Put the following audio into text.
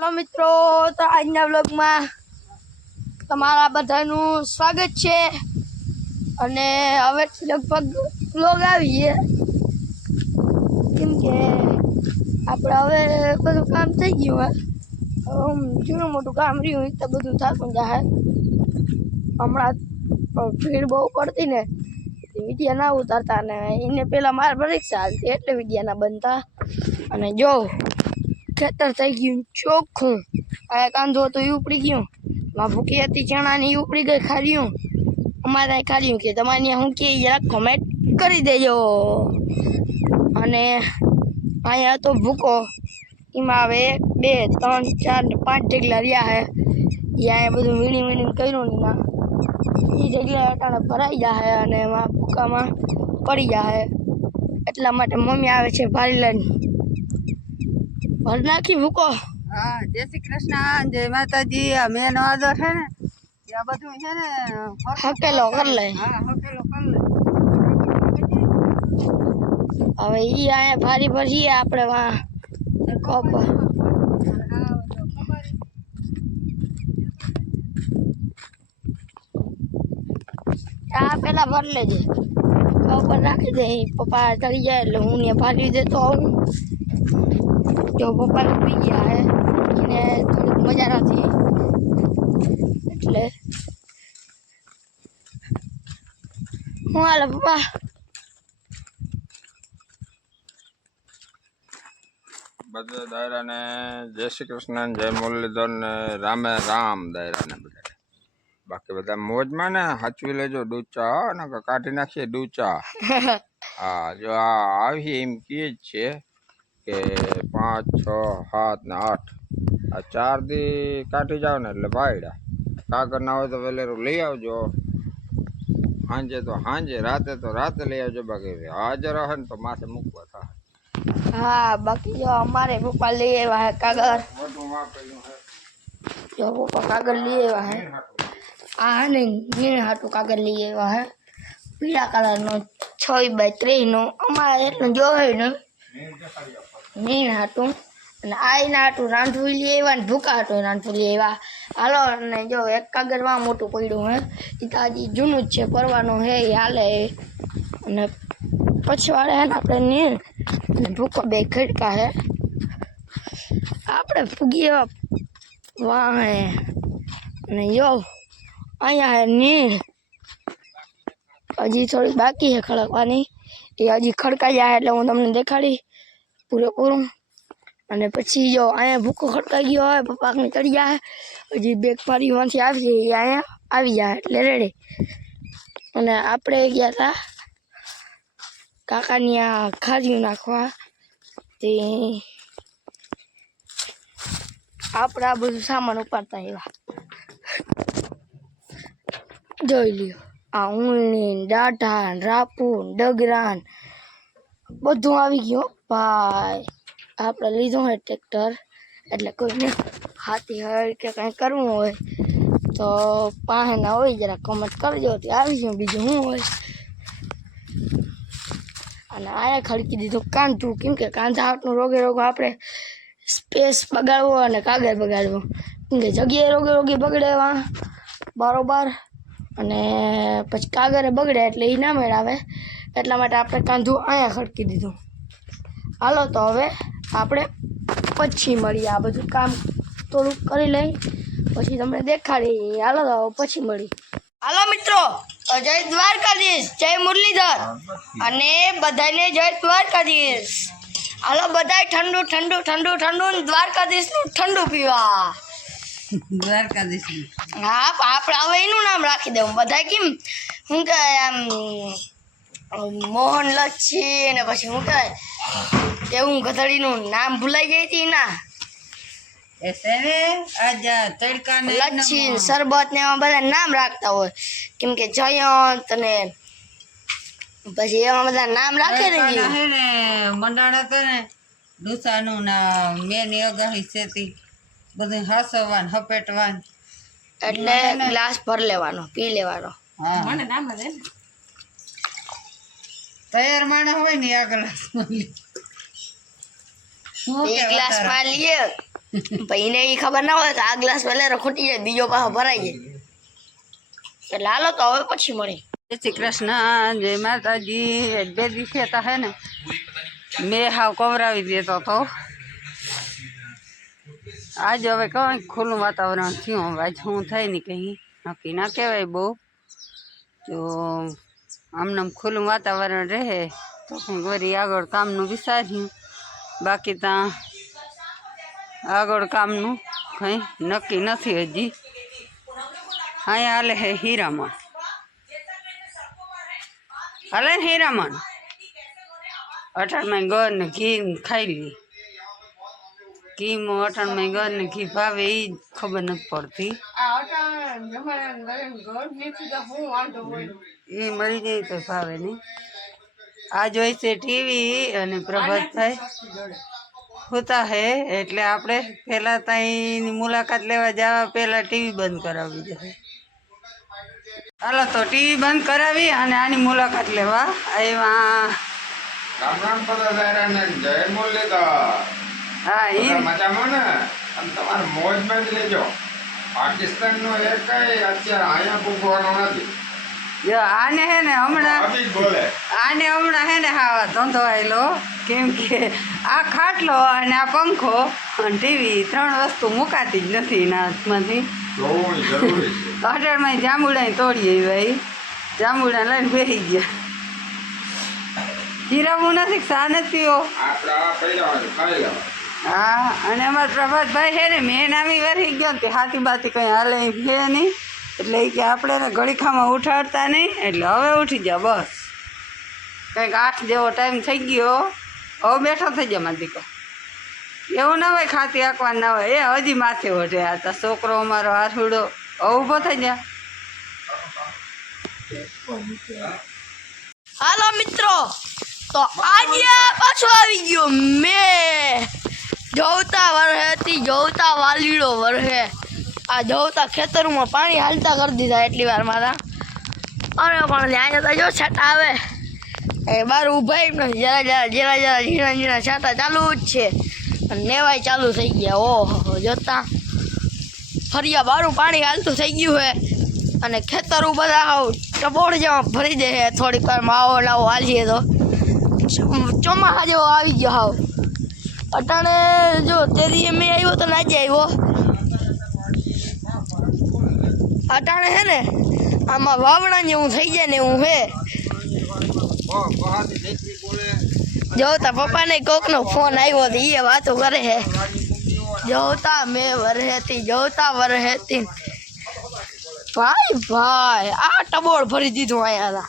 Hello मित्रों, तो આજના વ્લોગમાં તમારા બધાનું સ્વાગત છે અને હવે લગભગ વ્લોગ આવીએ કેમ કે આપણે હવે બધું કામ થઈ ગયું હવે જૂનું મોટું કામ રહ્યું તો બધું થાતું જાય હમણાં ભીડ બહુ પડતી ને વિડિયા ના ઉતારતા ને એને પેલા માર પરીક્ષા હાલતી એટલે વિડિયા ના બનતા અને જો ખેતર થઈ ગયું ચોખ્ખું આ કાંદો તો ઉપડી ગયું માં ભૂકી હતી ચણાની ઉપડી ગઈ ખાર્યું અમારે ખાર્યું કે તમારે ત્યાં હું કે જરાક કોમેન્ટ કરી દેજો અને અહીંયા તો ભૂકો એમાં હવે 1 2 3 4 5 ઢગલા રહ્યા હે અહીંયા બધું વીણી વીણી કર્યું ને ના એ ઢગલા અટાણે ભરાઈ જાય અને એમાં ભૂકામાં પડી જાય એટલા માટે મમ્મી આવે છે ભારી લઈને ભર નાખી ભૂકો। हाँ जय श्री कृष्ण जय माता जी मेन ऑर्डर है ने या બધું છે ને હકેલો કર લે હા હકેલો કર લે હવે ઈ આયા ભારી ભરી આપણે વા કોપ આ પેલા ભર લેજે ઉપર રાખી દે પપ્પા ચડી જાય એટલે હું ને ભારી દેતો આવું જો પપ્પા પી ગયા હે એને થોડીક મજા નથી એટલે હું હાલે પપ્પા બધા દાયરાને જય શ્રી કૃષ્ણ જય મુરલીધર ને રામે રામ દાયરાને બધા બાકી બધા મોજમાં ને સાચવી લેજો ડૂચા ને કાઢી નાખીએ ડૂચા હા જો આ આવી એમ કહે જ છે કે 5 6 7 ને 8 આ 4 દી કાઢી જાવ ને એટલે ભાઈડા કાગળ ના હોય તો વેલેરું લઈ આવજો સાંજે તો સાંજે રાતે તો રાતે લઈ આવજો બાકી હાજર હશે ને તો માથે મૂકવા થાય हाँ बाकी जो हमारे पप्पा लिए हुआ है कागज जो पप्पा कागज लिए हुआ है नहीं नीण हाटू कागज लिए हुआ है पीला कलर नो 6x3 नो हमारे जो है ने नीण हाटू અને આઈના હાટુ રાંધવું લઈ આવ્યા ને ભૂકા હાટુ રાંધવું લઈ આવ્યા હાલો ને જો એક કાગળમાં મોટું પડ્યું હે એ તો હજી જૂનું જ છે પરવાનું હે એ હાલે અને પછી વાળે હે ને આપણે નીણ અને ભૂકો બે ખડકા હે આપણે ફૂગી વાહ હે અને જો અહીંયા હે નીણ હજી થોડી બાકી હે ખડકવાની એ હજી ખડકાઈ જાય એટલે હું તમને દેખાડી પૂરેપૂરું અને પછી જો અહીંયા ભૂકો ખડકાઈ ગયો હોય પપ્પાને ચડી જાય હજી બેગ ફરીમાંથી આવી અહીંયા આવી જાય એટલે રેડી અને આપણે ગયા હતા કાકાની આ ખાર્યું નાખવા તે આપણે આ બધું સામાન ઉપાડતા એવા જોઈ લ્યો આ ઊંણી ડાઢા રાપું ડગરાન બધું આવી ગયું ભાઈ આપણે લીધું હોય ટ્રેક્ટર એટલે કોઈને હાથી હોય કે કંઈ કરવું હોય તો પાસે ના હોય જરા કમેન્ટ કરજો તો આવી ગયું બીજું શું હોય અને આયા ખડકી દીધું કાંધું કેમ કે કાંધા હાટનું રોગે રોગો આપણે સ્પેસ બગાડવો અને કાગળ બગાડવો કેમ કે જગ્યાએ રોગે રોગી બગડેવા બરોબર અને પછી કાગળે બગડે એટલે એ ના મેળાવે એટલા માટે આપણે કાંધું અહીંયા ખડકી દીધું હાલો તો હવે આપણે પછી મળીએ આ બધું કામ થોડુંક કરી લઈ પછી તમને દેખાડી હાલો તો પછી મળી હાલો મિત્રો જય દ્વારકાધીશ જય મુરલીધર અને બધાને જય દ્વારકાધીશ હાલો બધાય ઠંડુ ઠંડુ ઠંડુ ઠંડુ દ્વારકાધીશનું ઠંડુ પીવા દ્વારકાધીશ હા આપણે હવે એનું નામ રાખી દઉં બધા કેમ શું કે આમ મોહન લચ્છી ને પછી શું કહેવાય એવું ગધડીનું નામ ભૂલાઈ જાય હતી ના એસે ને આજા તડકા ને લચ્છી શરબત ને એમાં બધા નામ રાખતા હોય કેમ કે જયંત ને પછી એમાં બધા નામ રાખે ને હે ને મંડાણ હતા ને ડુસાનું ના મેન અગાહી સેતી બધું હસવાન હપેટવાન એટલે ગ્લાસ ભર લેવાનો પી લેવાનો હા મને નામ દે તૈયાર માણસ હોય ને આ ગ્લાસ એક ગ્લાસ માં લઈએ ભાઈ એને એ ખબર ના હોય કે આ ગ્લાસ પહેલા ખૂટી જાય બીજો પાછો ભરાઈ જાય એટલે હાલો તો હવે પછી મળી જય શ્રી કૃષ્ણ, જય માતાજી. 2 દિવસે તો હે ને મેં હાવ કવરાવી દેતો હતો. આજે હવે કંઈ ખુલ્લું વાતાવરણ થયું. હવે આજ શું થાય ને કંઈ નક્કી ના કહેવાય બહુ. તો આમનામ ખુલ્લું વાતાવરણ રહે તો કંઈક વળી આગળ કામનું વિચાર્યું. બાકી ત્યાં આગળ કામનું કંઈ નક્કી નથી હજી. અહીંયા હાલે હે હીરામણ. હાલે ને હીરામણ અટાણમાં ગર ને ઘી ખાઈ લઈએ. ઘીમાં અટાણમાં ગર ને ઘી ભાવે એ જ ખબર નથી પડતી. એ મરી જાય તો ભાવે નહીં. આ જોઈ છે ટીવી અને પ્રભાતભાઈ હોતા હે એટલે આપણે પહેલાં ત્યાંની મુલાકાત લેવા જવા પહેલાં ટીવી બંધ કરાવવી જોઈએ. હાલો તો ટીવી બંધ કરાવી અને આની મુલાકાત લેવા આવ્યા. રામ રામ બધા દાયરાને જય મુરલીધર. હા એ મજામાં ને? અને તમારે મોજમાં જ લેજો. પાકિસ્તાનનો એકેય અત્યારે અહીંયા પૂગવાનો નથી. જો આને હે ને હમણાં અભી જ બોલે. આને હમણાં હે ને હા ધંધો આવેલો. કેમ કે આ ખાટલો અને આ પંખો અને ટીવી 3 વસ્તુ મુકાતી જ નથી એના હાથમાંથી. જોવું જરૂરી છે. અઢારમાં જાંબુડા તોડીએ ભાઈ. જાંબુડા લઈને બેસી ગયા. જીરાવું નથી સા નથી પીવો. આપણે આ પહેલા ખાઈ લેવા. હા અને અમારા પ્રભાતભાઈ છે ને મેં નામી વરી ગયો ને હાથી બાથી કંઈ હાલે એમ છે નહીં. એટલે એ કે આપણે એને ઘડીખામાં ઉઠાડતા નહીં એટલે હવે ઉઠી જા બસ. કંઈક 8 જેવો ટાઈમ થઈ ગયો. હવે બેઠો થઈ જાય મારા દીકરો. એવું ના હોય ખાતી આંકવા ના હોય. એ હજી માથે ઓઢે. આ તો છોકરો અમારો હાથુડો ઊભો થઈ જાય. હાલો મિત્રો તો આજે પાછો આવી ગયો મેં જોવતા વરહેતી જોવતા વાલીડો વરહે. આ જોવતા ખેતરમાં પાણી હાલતા કરી દીધા એટલી વાર મારા. અને પણ ત્યાં જતા જો છાંટા આવે એ બાર ઊભા એમ નથી. જરા ઝીણા ઝીણા છાંટા ચાલુ જ છે અને નેવાય ચાલુ થઈ ગયા. ઓહો જોતા ફરિયા બારું પાણી હાલતું થઈ ગયું છે અને ખેતરું બધા હાવ ટબોળ જેવા ભરી દે છે. થોડીક વાર માવો લાવો હાલીએ તો ચોમાસા જેવો આવી ગયો હાવ. અટાણે જો તેરી મેં આવ્યો તો નાજે આવ્યો. અટાણે હે ને આમાં વાવણા જેવું થઈ જાય ને એવું હે. જોતા પપ્પાને કોકનો ફોન આવ્યો તો એ વાતો કરે છે. જોતા મેં વરહેતી જોતા વરહેતી ભાઈ આ ટબોળ ભરી દીધું અહીંયા.